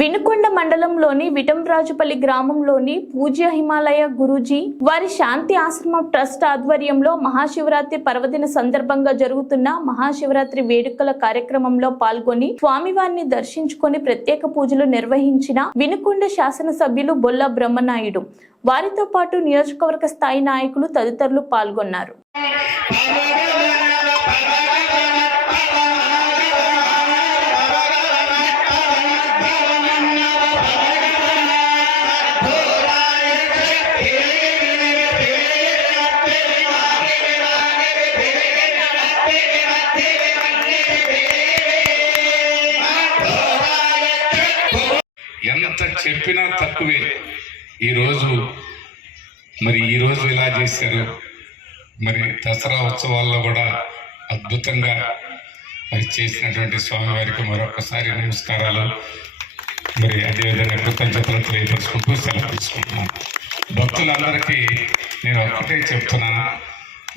వినుకొండ మండలంలోని విటంరాజుపల్లి గ్రామంలోని పూజ్య హిమాలయ గురూజీ వారి శాంతి ఆశ్రమం ట్రస్ట్ ఆధ్వర్యంలో మహాశివరాత్రి పర్వదిన సందర్భంగా జరుగుతున్న మహాశివరాత్రి వేడుకల కార్యక్రమంలో పాల్గొని స్వామివారిని దర్శించుకొని ప్రత్యేక పూజలు నిర్వహించిన వినుకొండ శాసనసభ్యులు బొల్ల బ్రహ్మనాయుడు వారితో పాటు నియోజకవర్గ స్థాయి నాయకులు తదితరులు పాల్గొన్నారు. ఎంత చెప్పినా తక్కువే. ఈరోజు ఇలా చేశారు. మరి దసరా ఉత్సవాల్లో కూడా అద్భుతంగా మరి చేసినటువంటి స్వామివారికి మరొకసారి నమస్కారాలు. మరి అదేవిధంగా కృతజ్ఞతలు తెలియపరుచుకుంటూ సెలవు తీసుకుంటున్నాను. భక్తులందరికీ నేను ఒక్కటే చెప్తున్నాను,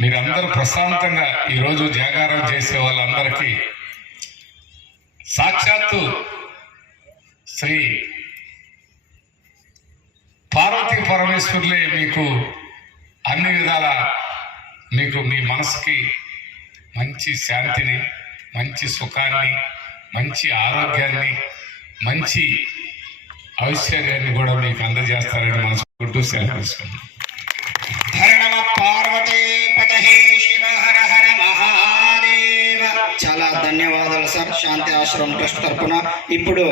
మీరందరూ ప్రశాంతంగా ఈరోజు జాగారం చేసే వాళ్ళందరికీ సాక్షాత్తు శ్రీ పార్వతీ పరమేశ్వరులే మీకు అన్ని విధాల మీకు మీ మనసుకి మంచి శాంతిని, మంచి సుఖాన్ని, మంచి ఆరోగ్యాన్ని, మంచి ఐశ్వర్యాన్ని కూడా మీకు అందజేస్తారని మనసుకుంటూ సెలవు తీసుకున్నాం. చాలా ధన్యవాదాలు సార్ శాంతి ఆశ్రమం ట్రస్ట్ తరఫున. ఇప్పుడు